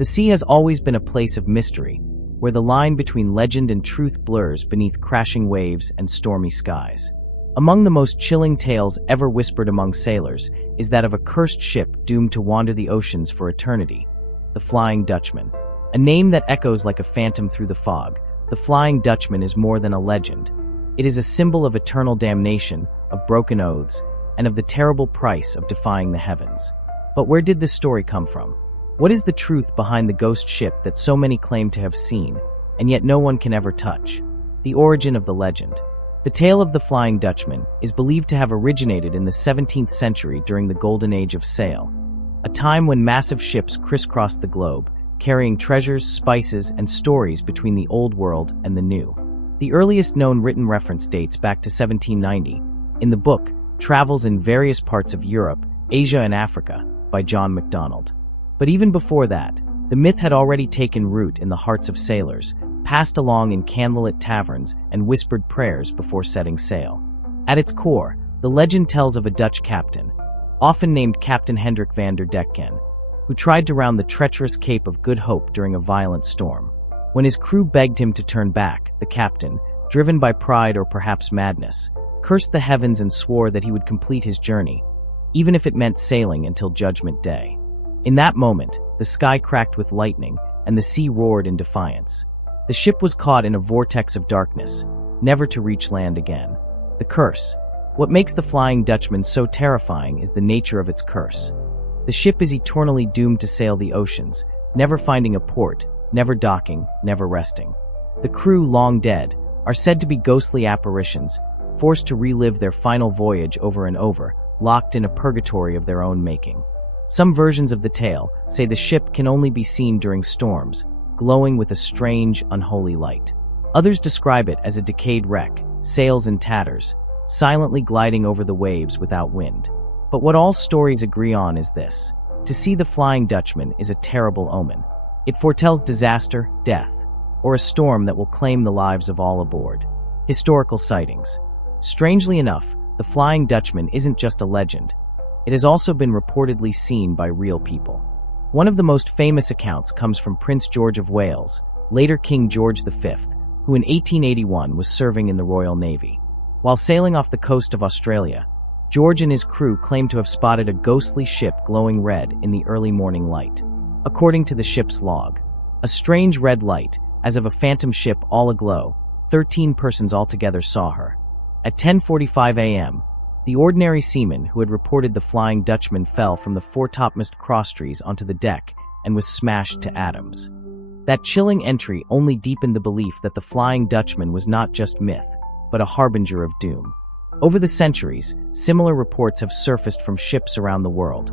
The sea has always been a place of mystery, where the line between legend and truth blurs beneath crashing waves and stormy skies. Among the most chilling tales ever whispered among sailors is that of a cursed ship doomed to wander the oceans for eternity, the Flying Dutchman. A name that echoes like a phantom through the fog, the Flying Dutchman is more than a legend. It is a symbol of eternal damnation, of broken oaths, and of the terrible price of defying the heavens. But where did this story come from? What is the truth behind the ghost ship that so many claim to have seen, and yet no one can ever touch? The origin of the legend. The tale of the Flying Dutchman is believed to have originated in the 17th century during the Golden Age of Sail, a time when massive ships crisscrossed the globe, carrying treasures, spices, and stories between the Old World and the New. The earliest known written reference dates back to 1790, in the book Travels in Various Parts of Europe, Asia and Africa by John MacDonald. But even before that, the myth had already taken root in the hearts of sailors, passed along in candlelit taverns and whispered prayers before setting sail. At its core, the legend tells of a Dutch captain, often named Captain Hendrik van der Decken, who tried to round the treacherous Cape of Good Hope during a violent storm. When his crew begged him to turn back, the captain, driven by pride or perhaps madness, cursed the heavens and swore that he would complete his journey, even if it meant sailing until Judgment Day. In that moment, the sky cracked with lightning and the sea roared in defiance. The ship was caught in a vortex of darkness, never to reach land again. The curse. What makes the Flying Dutchman so terrifying is the nature of its curse. The ship is eternally doomed to sail the oceans, never finding a port, never docking, never resting. The crew, long dead, are said to be ghostly apparitions, forced to relive their final voyage over and over, locked in a purgatory of their own making. Some versions of the tale say the ship can only be seen during storms, glowing with a strange, unholy light. Others describe it as a decayed wreck, sails in tatters, silently gliding over the waves without wind. But what all stories agree on is this: to see the Flying Dutchman is a terrible omen. It foretells disaster, death, or a storm that will claim the lives of all aboard. Historical sightings. Strangely enough, the Flying Dutchman isn't just a legend. It has also been reportedly seen by real people. One of the most famous accounts comes from Prince George of Wales, later King George V, who in 1881 was serving in the Royal Navy. While sailing off the coast of Australia, George and his crew claimed to have spotted a ghostly ship glowing red in the early morning light. According to the ship's log, a strange red light, as of a phantom ship all aglow, 13 persons altogether saw her. At 10:45 a.m., the ordinary seaman who had reported the Flying Dutchman fell from the foretopmast crosstrees onto the deck and was smashed to atoms. That chilling entry only deepened the belief that the Flying Dutchman was not just myth, but a harbinger of doom. Over the centuries, similar reports have surfaced from ships around the world.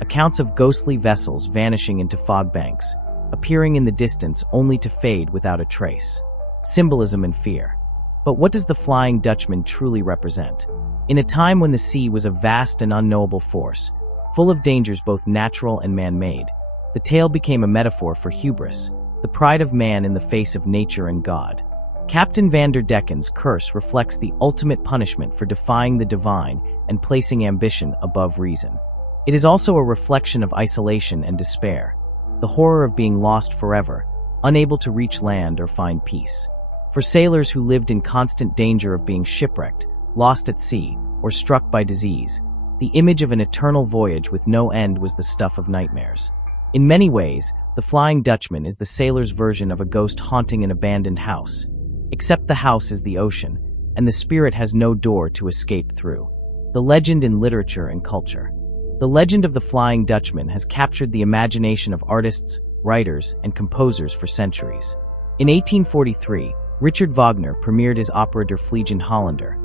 Accounts of ghostly vessels vanishing into fog banks, appearing in the distance only to fade without a trace. Symbolism and fear. But what does the Flying Dutchman truly represent? In a time when the sea was a vast and unknowable force, full of dangers both natural and man-made, the tale became a metaphor for hubris, the pride of man in the face of nature and God. Captain van der Decken's curse reflects the ultimate punishment for defying the divine and placing ambition above reason. It is also a reflection of isolation and despair, the horror of being lost forever, unable to reach land or find peace. For sailors who lived in constant danger of being shipwrecked, lost at sea, or struck by disease, the image of an eternal voyage with no end was the stuff of nightmares. In many ways, the Flying Dutchman is the sailor's version of a ghost haunting an abandoned house, except the house is the ocean, and the spirit has no door to escape through. The legend in literature and culture. The legend of the Flying Dutchman has captured the imagination of artists, writers, and composers for centuries. In 1843, Richard Wagner premiered his opera Der Fliegende Holländer,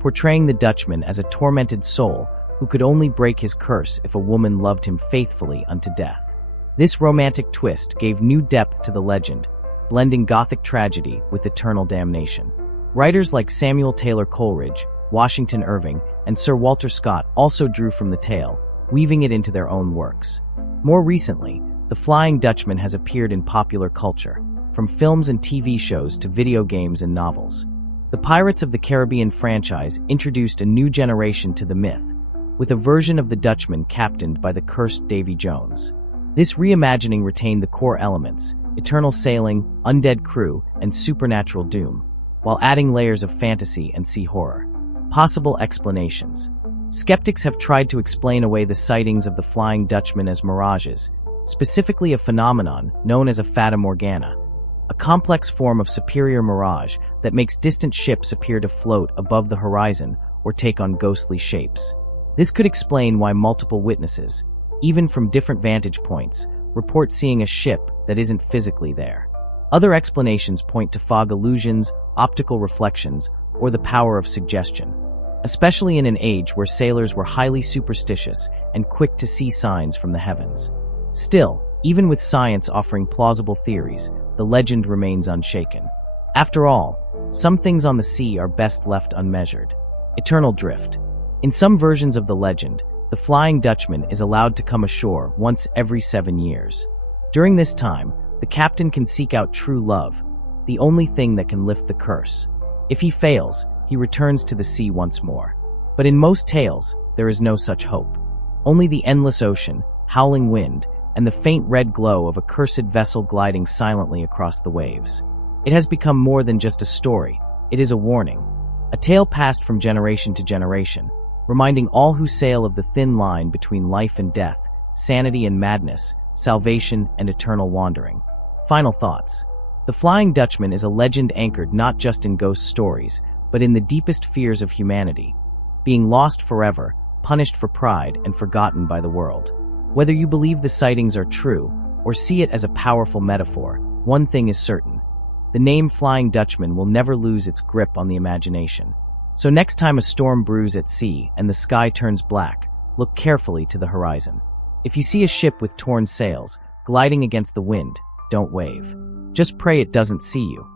portraying the Dutchman as a tormented soul who could only break his curse if a woman loved him faithfully unto death. This romantic twist gave new depth to the legend, blending Gothic tragedy with eternal damnation. Writers like Samuel Taylor Coleridge, Washington Irving, and Sir Walter Scott also drew from the tale, weaving it into their own works. More recently, the Flying Dutchman has appeared in popular culture, from films and TV shows to video games and novels. The Pirates of the Caribbean franchise introduced a new generation to the myth, with a version of the Dutchman captained by the cursed Davy Jones. This reimagining retained the core elements: eternal sailing, undead crew, and supernatural doom, while adding layers of fantasy and sea horror. Possible explanations. Skeptics have tried to explain away the sightings of the Flying Dutchman as mirages, specifically a phenomenon known as a fata morgana, a complex form of superior mirage that makes distant ships appear to float above the horizon or take on ghostly shapes. This could explain why multiple witnesses, even from different vantage points, report seeing a ship that isn't physically there. Other explanations point to fog illusions, optical reflections, or the power of suggestion, especially in an age where sailors were highly superstitious and quick to see signs from the heavens. Still, even with science offering plausible theories, the legend remains unshaken. After all, some things on the sea are best left unmeasured. Eternal drift. In some versions of the legend, the Flying Dutchman is allowed to come ashore once every 7 years. During this time, the captain can seek out true love, the only thing that can lift the curse. If he fails, he returns to the sea once more. But in most tales, there is no such hope. Only the endless ocean, howling wind, and the faint red glow of a cursed vessel gliding silently across the waves. It has become more than just a story. It is a warning. A tale passed from generation to generation, reminding all who sail of the thin line between life and death, sanity and madness, salvation and eternal wandering. Final thoughts. The Flying Dutchman is a legend anchored not just in ghost stories, but in the deepest fears of humanity, being lost forever, punished for pride, and forgotten by the world. Whether you believe the sightings are true or see it as a powerful metaphor, one thing is certain: the name Flying Dutchman will never lose its grip on the imagination. So next time a storm brews at sea and the sky turns black, look carefully to the horizon. If you see a ship with torn sails, gliding against the wind, don't wave. Just pray it doesn't see you.